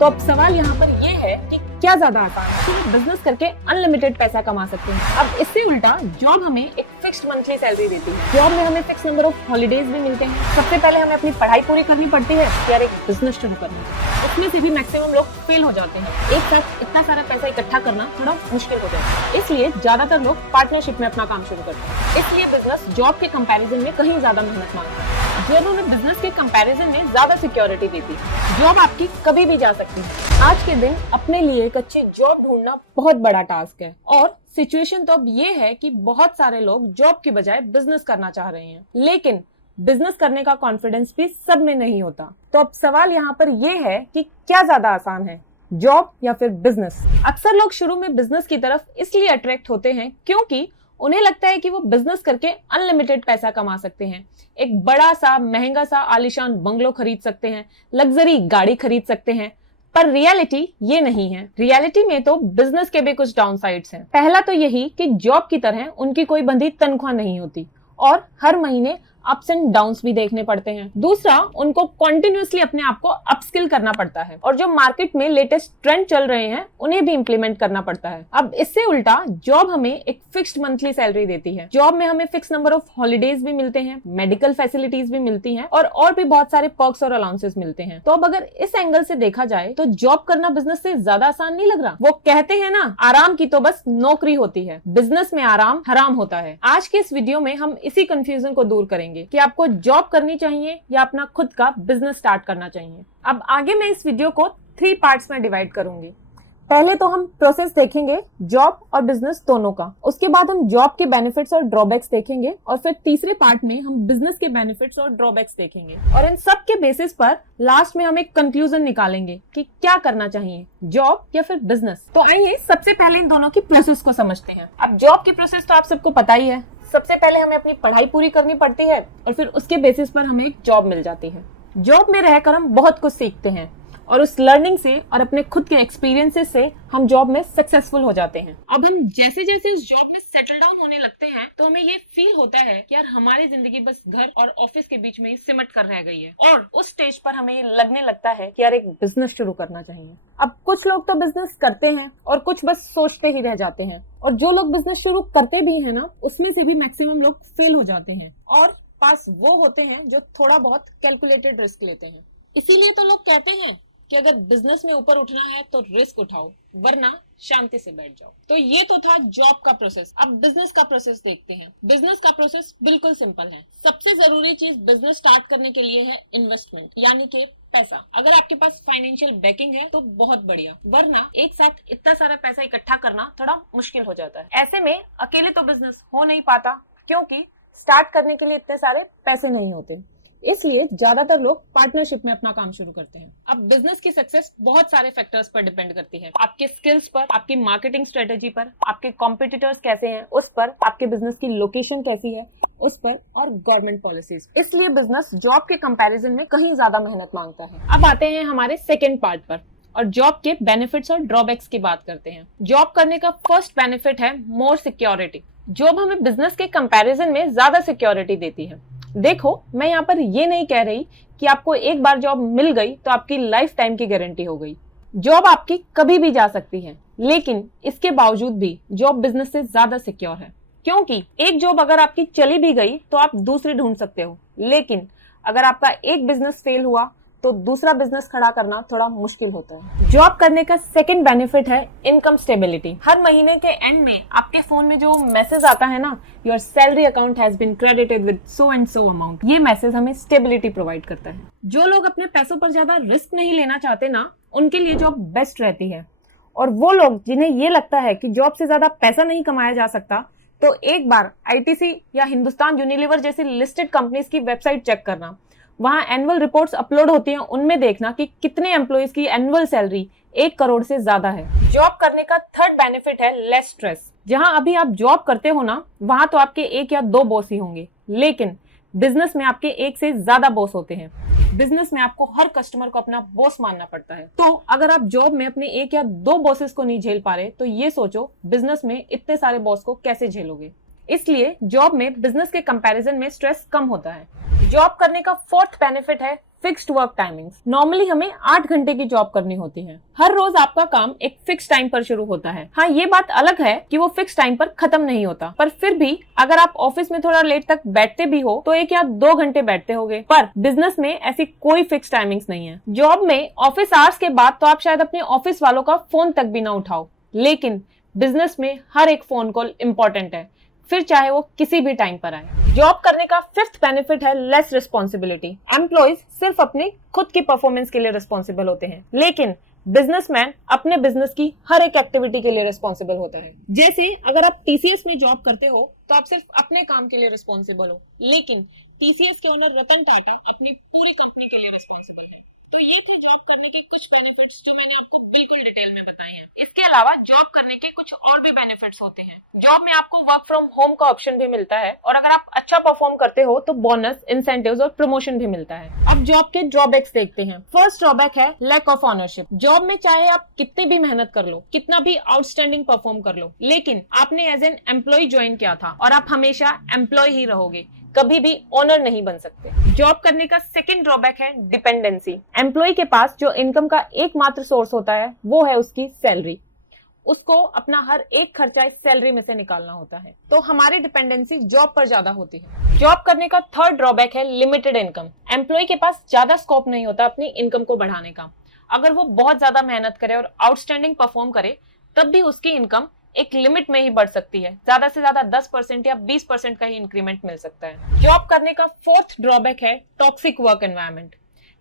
तो अब सवाल यहाँ पर ये है कि क्या ज्यादा आसान है कि बिजनेस करके अनलिमिटेड पैसा कमा सकते हैं। अब इससे उल्टा जॉब हमें एक फिक्स्ड मंथली सैलरी देती है। जॉब में हमें फिक्स नंबर ऑफ हॉलिडेज भी मिलते हैं। सबसे पहले हमें अपनी पढ़ाई पूरी करनी पड़ती है, यार एक बिजनेस शुरू करना है। उसमें से भी मैक्सिमम लोग फेल हो जाते हैं। एक साथ इतना सारा पैसा इकट्ठा करना थोड़ा मुश्किल हो जाता है, इसलिए ज्यादातर लोग पार्टनरशिप में अपना काम शुरू करते हैं। इसलिए बिजनेस जॉब के कंपैरिजन में कहीं ज्यादा मेहनत मांगता है। जॉब हमें बिजनेस के कंपैरिजन में ज्यादा सिक्योरिटी देती है। जॉब आपकी कभी भी जा सकती है। आज के दिन अपने लिए एक अच्छी जॉब ढूंढना बहुत बड़ा टास्क है और सिचुएशन तो अब ये है कि बहुत सारे लोग जॉब की बजाय बिजनेस करना चाह रहे हैं, लेकिन बिजनेस करने का कॉन्फिडेंस भी सब में नहीं होता। तो अब सवाल यहाँ पर ये है कि क्या ज्यादा आसान है, जॉब या फिर बिजनेस। अक्सर लोग शुरू में बिजनेस की तरफ इसलिए अट्रैक्ट होते हैं क्योंकि उन्हें लगता है कि वो बिजनेस करके अनलिमिटेड पैसा कमा सकते हैं। एक बड़ा सा महंगा सा आलीशान बंगलो खरीद सकते हैं, लग्जरी गाड़ी खरीद सकते हैं, पर रियलिटी ये नहीं है। रियलिटी में तो बिजनेस के भी कुछ डाउनसाइड्स हैं। पहला तो यही कि जॉब की तरह उनकी कोई बंधी तनख्वाह नहीं होती और हर महीने अप्स एंड डाउन्स भी देखने पड़ते हैं। दूसरा, उनको कॉन्टिन्यूसली अपने आप को अपस्किल करना पड़ता है और जो मार्केट में लेटेस्ट ट्रेंड चल रहे हैं उन्हें भी इम्प्लीमेंट करना पड़ता है। अब इससे उल्टा जॉब हमें एक फिक्स्ड मंथली सैलरी देती है। जॉब में हमें फिक्स नंबर ऑफ हॉलिडेज भी मिलते हैं, मेडिकल फैसिलिटीज भी मिलती हैं और भी बहुत सारे पर्क्स और अलाउंसेस मिलते हैं। तो अब अगर इस एंगल से देखा जाए तो जॉब करना बिजनेस से ज्यादा आसान नहीं लग रहा। वो कहते हैं ना, आराम की तो बस नौकरी होती है, बिजनेस में आराम हराम होता है। आज के इस वीडियो में हम इसी कंफ्यूजन को दूर करेंगे कि आपको जॉब करनी चाहिए या अपना खुद का बिजनेस स्टार्ट करना चाहिए। अब आगे मैं इस वीडियो को 3 पार्ट्स में डिवाइड करूंगी। पहले तो हम प्रोसेस देखेंगे जॉब और बिजनेस दोनों का, उसके बाद हम जॉब के बेनिफिट्स और ड्रॉबैक्स देखेंगे और फिर तीसरे पार्ट में हम बिजनेस के बेनिफिट्स और ड्रॉबैक्स देखेंगे और इन सब के बेसिस पर लास्ट में हम एक कंक्लूजन निकालेंगे कि क्या करना चाहिए, जॉब या फिर बिजनेस। तो आइए सबसे पहले इन दोनों की प्रोसेस को समझते हैं। अब जॉब की प्रोसेस तो आप सबको पता ही है। सबसे पहले हमें अपनी पढ़ाई पूरी करनी पड़ती है और फिर उसके बेसिस पर हमें एक जॉब मिल जाती है। जॉब में रहकर हम बहुत कुछ सीखते हैं और उस लर्निंग से और अपने खुद के एक्सपीरियंसेस से हम जॉब में सक्सेसफुल हो जाते हैं। अब हम जैसे जैसे उस जॉब में सेटल डाउन होने लगते हैं तो हमें ये फील होता है कि यार हमारी जिंदगी बस घर और ऑफिस के बीच में ही सिमट कर रह गई है और उस स्टेज पर हमें ये लगने लगता है कि यार एक बिजनेस शुरू करना चाहिए। अब कुछ लोग तो बिजनेस करते हैं और कुछ बस सोचते ही रह जाते हैं और जो लोग बिजनेस शुरू करते भी हैं ना, उसमें से भी मैक्सिमम लोग फेल हो जाते हैं और पास वो होते हैं जो थोड़ा बहुत कैलकुलेटेड रिस्क लेते हैं। इसीलिए तो लोग कहते हैं कि अगर बिजनेस में ऊपर उठना है तो रिस्क उठाओ, वरना शांति से बैठ जाओ। तो ये तो था जॉब का प्रोसेस। अब बिजनेस का प्रोसेस देखते हैं। बिजनेस का प्रोसेस बिल्कुल सिंपल है। सबसे जरूरी चीज बिजनेस स्टार्ट करने के लिए है इन्वेस्टमेंट, यानी कि पैसा। अगर आपके पास फाइनेंशियल बैकिंग है तो बहुत बढ़िया, वरना एक साथ इतना सारा पैसा इकट्ठा करना थोड़ा मुश्किल हो जाता है। ऐसे में अकेले तो बिजनेस हो नहीं पाता क्योंकि स्टार्ट करने के लिए इतने सारे पैसे नहीं होते, इसलिए ज्यादातर लोग पार्टनरशिप में अपना काम शुरू करते हैं। अब बिजनेस की सक्सेस बहुत सारे फैक्टर्स पर डिपेंड करती है। आपके स्किल्स पर, आपकी मार्केटिंग स्ट्रेटेजी पर, आपके कॉम्पिटिटर्स कैसे हैं उस पर, आपके बिजनेस की लोकेशन कैसी है उस पर और गवर्नमेंट पॉलिसीज। इसलिए बिजनेस जॉब के कंपैरिजन में कहीं ज्यादा मेहनत मांगता है। अब आते हैं हमारे सेकेंड पार्ट पर और जॉब के बेनिफिट्स और ड्रॉबैक्स की बात करते हैं। जॉब करने का फर्स्ट बेनिफिट है मोर सिक्योरिटी। जॉब हमें बिजनेस के कंपैरिजन में ज्यादा सिक्योरिटी देती है। देखो, मैं यहाँ पर ये नहीं कह रही कि आपको एक बार जॉब मिल गई तो आपकी लाइफ टाइम की गारंटी हो गई। जॉब आपकी कभी भी जा सकती है, लेकिन इसके बावजूद भी जॉब बिजनेस से ज्यादा सिक्योर है क्योंकि एक जॉब अगर आपकी चली भी गई तो आप दूसरी ढूंढ सकते हो, लेकिन अगर आपका एक बिजनेस फेल हुआ तो दूसरा बिजनेस खड़ा करना थोड़ा मुश्किल होता है। जॉब करने का सेकंड बेनिफिट है इनकम स्टेबिलिटी। हर महीने के एंड में आपके फोन में जो मैसेज आता है ना, your salary account has been credited with so and so amount, ये मैसेज हमें स्टेबिलिटी प्रोवाइड करता है। जो लोग अपने पैसों पर ज्यादा रिस्क नहीं लेना चाहते ना, उनके लिए जॉब बेस्ट रहती है। और वो लोग जिन्हें ये लगता है कि जॉब से ज्यादा पैसा नहीं कमाया जा सकता, तो एक बार ITC या हिंदुस्तान यूनिलीवर जैसी लिस्टेड कंपनीज की वेबसाइट चेक करना। वहां एनुअल रिपोर्ट्स अपलोड होती हैं, उनमें देखना कि कितने एम्प्लॉइज की एनुअल सैलरी 1 करोड़ से ज्यादा है। जॉब करने का थर्ड बेनिफिट है लेस स्ट्रेस। जहां अभी आप जॉब करते हो ना, वहां तो आपके 1 या 2 बॉस ही होंगे, लेकिन बिजनेस में आपके 1 से ज्यादा बॉस होते हैं। बिजनेस में आपको हर कस्टमर को अपना बॉस मानना पड़ता है। तो अगर आप जॉब में अपने 1 या 2 बॉसेस को नहीं झेल पा रहे, तो ये सोचो बिजनेस में इतने सारे बॉस को कैसे झेलोगे। इसलिए जॉब में बिजनेस के कंपैरिजन में स्ट्रेस कम होता है। जॉब करने का फोर्थ बेनिफिट है फिक्स्ड वर्क टाइमिंग्स। नॉर्मली हमें 8 घंटे की जॉब करनी होती है। हर रोज आपका काम एक फिक्स टाइम पर शुरू होता है। हाँ, ये बात अलग है कि वो फिक्स टाइम पर खत्म नहीं होता, पर फिर भी अगर आप ऑफिस में थोड़ा लेट तक बैठते भी हो तो 1 या 2 घंटे बैठते होगे। पर बिजनेस में ऐसी कोई फिक्स टाइमिंग्स नहीं है। जॉब में ऑफिस आवर्स के बाद तो आप शायद अपने ऑफिस वालों का फोन तक भी ना उठाओ, लेकिन बिजनेस में हर एक फोन कॉल इंपॉर्टेंट है, फिर चाहे वो किसी भी टाइम पर आए। जॉब करने का 5th बेनिफिट है लेस रिस्पॉन्सिबिलिटी। एम्प्लॉइज सिर्फ अपनी खुद की परफॉर्मेंस के लिए रिस्पॉन्सिबल होते हैं, लेकिन बिजनेसमैन अपने बिजनेस की हर एक एक्टिविटी के लिए रिस्पॉन्सिबल होता है। जैसे अगर आप टीसीएस में जॉब करते हो तो आप सिर्फ अपने काम के लिए रिस्पॉन्सिबल हो, लेकिन टीसीएस के ओनर रतन टाटा अपनी पूरी कंपनी के लिए रिस्पॉन्सिबल है। तो ये थे जॉब करने के कुछ बेनिफिट्स जो मैंने आपको बिल्कुल डिटेल में बताए हैं। इसके अलावा जॉब करने के कुछ और भी बेनिफिट्स होते हैं। जॉब में आपको वर्क फ्रॉम होम का ऑप्शन भी मिलता है, और अगर आप अच्छा परफॉर्म करते हो तो बोनस, इंसेंटिव्स और प्रमोशन भी मिलता है। अब जॉब के ड्रॉबैक्स देखते हैं। फर्स्ट ड्रॉबैक है लैक ऑफ ऑनरशिप। जॉब में चाहे आप कितनी भी मेहनत कर लो, कितना भी आउटस्टैंडिंग परफॉर्म कर लो, लेकिन आपने एज एन एम्प्लॉय ज्वाइन किया था और आप हमेशा एम्प्लॉय ही रहोगे, कभी भी ओनर नहीं बन सकते। जॉब करने का सेकंड ड्रॉबैक है डिपेंडेंसी। एम्प्लॉय के पास जो इनकम का एकमात्र सोर्स होता है वो है उसकी सैलरी। उसको अपना हर एक खर्चा इस सैलरी में से निकालना होता है, तो हमारी डिपेंडेंसी जॉब पर ज्यादा होती है। जॉब करने का थर्ड ड्रॉबैक है लिमिटेड इनकम। एम्प्लॉय के पास ज्यादा स्कोप नहीं होता अपनी इनकम को बढ़ाने का। अगर वो बहुत ज्यादा मेहनत करे और आउटस्टैंडिंग परफॉर्म करे तब भी उसकी इनकम एक लिमिट में ही बढ़ सकती है। ज्यादा से ज्यादा 10% या 20% का ही इंक्रीमेंट मिल सकता है। जॉब करने का फोर्थ ड्रॉबैक है टॉक्सिक वर्क एनवायरनमेंट,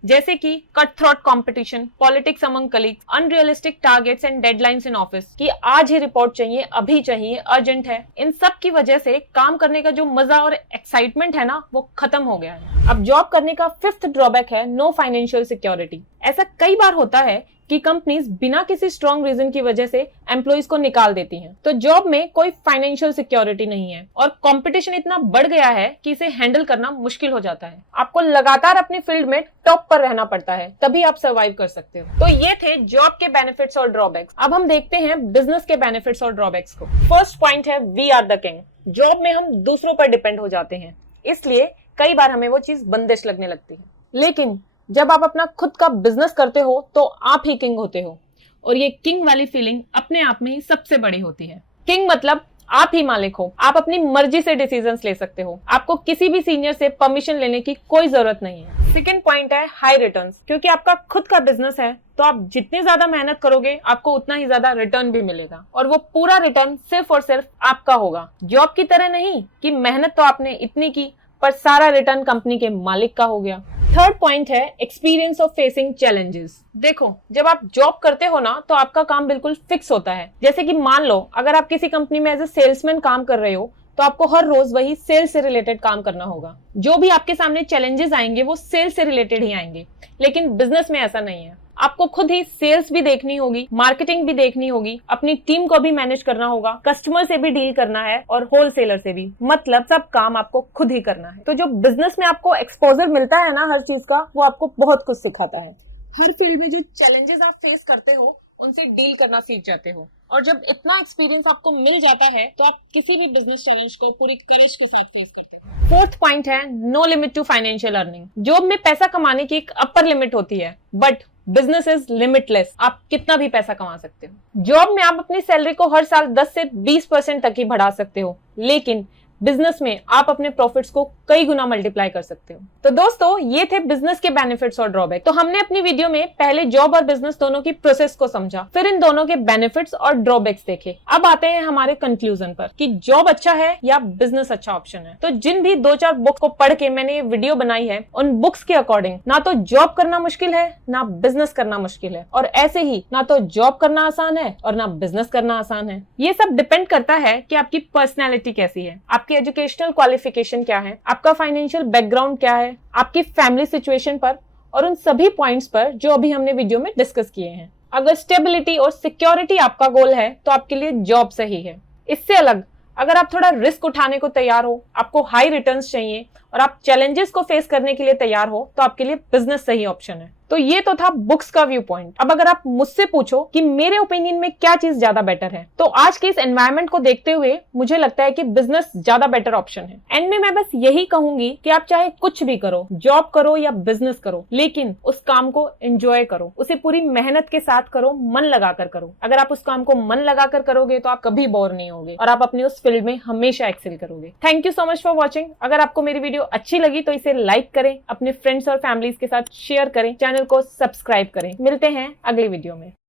जैसे कि cut throat competition, politics among colleagues, unrealistic targets and deadlines in office कि आज ही रिपोर्ट चाहिए, अभी चाहिए, अर्जेंट है। इन सब की वजह से काम करने का जो मजा और एक्साइटमेंट है ना, वो खत्म हो गया है। अब जॉब करने का फिफ्थ ड्रॉबैक है नो फाइनेंशियल सिक्योरिटी। ऐसा कई बार होता है कि कंपनीज बिना किसी स्ट्रॉन्ग रीजन की वजह से एम्प्लॉइज को निकाल देती हैं। तो जॉब में कोई फाइनेंशियल सिक्योरिटी नहीं है और कंपटीशन इतना बढ़ गया है कि इसे हैंडल करना मुश्किल हो जाता है। आपको लगातार अपनी फील्ड में टॉप पर रहना पड़ता है, तभी आप सर्वाइव कर सकते हो। तो ये थे जॉब के बेनिफिट्स और ड्रॉबैक्स। अब हम देखते हैं बिजनेस के बेनिफिट्स और ड्रॉबैक्स को। फर्स्ट पॉइंट है we are the king. Job में हम दूसरों पर डिपेंड हो जाते हैं, इसलिए कई बार हमें वो चीज बंदिश लगने लगती है। लेकिन जब आप अपना खुद का बिजनेस करते हो तो आप ही किंग होते हो, और ये किंग वाली फीलिंग अपने आप में ही सबसे बड़ी होती है। किंग मतलब आप ही मालिक हो, आप अपनी मर्जी से डिसीजंस ले सकते हो, आपको किसी भी सीनियर से परमिशन लेने की कोई जरूरत नहीं है। सेकंड पॉइंट है हाई रिटर्न्स। क्योंकि आपका खुद का बिजनेस है तो आप जितनी ज्यादा मेहनत करोगे आपको उतना ही ज्यादा रिटर्न भी मिलेगा, और वो पूरा रिटर्न सिर्फ और सिर्फ आपका होगा। जॉब की तरह नहीं कि मेहनत तो आपने इतनी की पर सारा रिटर्न कंपनी के मालिक का हो गया। थर्ड पॉइंट है एक्सपीरियंस ऑफ फेसिंग चैलेंजेस। देखो, जब आप जॉब करते हो ना तो आपका काम बिल्कुल फिक्स होता है। जैसे कि मान लो अगर आप किसी कंपनी में एज ए सेल्समैन काम कर रहे हो तो आपको हर रोज वही सेल्स से रिलेटेड काम करना होगा। जो भी आपके सामने चैलेंजेस आएंगे वो सेल्स से रिलेटेड ही आएंगे। लेकिन बिजनेस में ऐसा नहीं है, आपको खुद ही सेल्स भी देखनी होगी, मार्केटिंग भी देखनी होगी, अपनी टीम को भी मैनेज करना होगा, कस्टमर से भी डील करना है और होलसेलर से भी। मतलब सब काम आपको खुद ही करना है। तो जो बिजनेस में आपको एक्सपोजर मिलता है ना हर चीज का, वो आपको बहुत कुछ सिखाता है। हर फील्ड में जो चैलेंजेस आप फेस करते हो उनसे डील करना सीख जाते हो, और जब इतना एक्सपीरियंस आपको मिल जाता है तो आप किसी भी बिजनेस चैलेंज को पूरी करेज के साथ फेस करते हो। फोर्थ पॉइंट है no limit to financial earning. Job में पैसा कमाने की एक अपर लिमिट होती है, बट बिजनेस इज लिमिटलेस। आप कितना भी पैसा कमा सकते हो। जॉब में आप अपनी सैलरी को हर साल 10 से 20% तक ही बढ़ा सकते हो, लेकिन बिजनेस में आप अपने प्रॉफिट्स को कई गुना मल्टीप्लाई कर सकते हो। तो दोस्तों, ये थे बिजनेस के बेनिफिट्स और ड्रॉबैक। तो हमने अपनी वीडियो में पहले जॉब और बिजनेस दोनों की प्रोसेस को समझा, फिर इन दोनों के बेनिफिट्स और ड्रॉबैक्स देखे। अब आते हैं हमारे कंक्लूजन पर कि जॉब अच्छा है या बिजनेस अच्छा ऑप्शन है। तो जिन भी 2-4 बुक को पढ़ के मैंने ये वीडियो बनाई है, उन बुक्स के अकॉर्डिंग ना तो जॉब करना मुश्किल है ना बिजनेस करना मुश्किल है, और ऐसे ही ना तो जॉब करना आसान है और ना बिजनेस करना आसान है। ये सब डिपेंड करता है कि आपकी पर्सनैलिटी कैसी है, आपकी एजुकेशनल क्वालिफिकेशन क्या है, आपका फाइनेंशियल बैकग्राउंड क्या है, आपकी फैमिली सिचुएशन पर, और उन सभी पॉइंट्स पर जो अभी हमने वीडियो में डिस्कस किए हैं। अगर स्टेबिलिटी और सिक्योरिटी आपका गोल है तो आपके लिए जॉब सही है। इससे अलग अगर आप थोड़ा रिस्क उठाने को तैयार हो, आपको हाई रिटर्न्स चाहिए और आप चैलेंजेस को फेस करने के लिए तैयार हो, तो आपके लिए बिजनेस सही ऑप्शन है। तो ये तो था बुक्स का व्यू पॉइंट। अब अगर आप मुझसे पूछो कि मेरे ओपिनियन में क्या चीज ज्यादा बेटर है, तो आज के इस एनवायरनमेंट को देखते हुए मुझे लगता है कि बिजनेस ज्यादा बेटर ऑप्शन है। एंड में मैं बस यही कहूंगी कि आप चाहे कुछ भी करो, जॉब करो या बिजनेस करो, लेकिन उस काम को एंजॉय करो, उसे पूरी मेहनत के साथ करो, मन लगाकर करो। अगर आप उस काम को मन लगाकर करोगे तो आप कभी बोर नहीं होगे और आप अपनी उस फील्ड में हमेशा एक्सेल करोगे। Thank you so much for watching. अगर आपको मेरी वीडियो अच्छी लगी तो इसे लाइक करें, अपने फ्रेंड्स और फैमिलीज के साथ शेयर करें, चैनल को सब्सक्राइब करें। मिलते हैं अगली वीडियो में।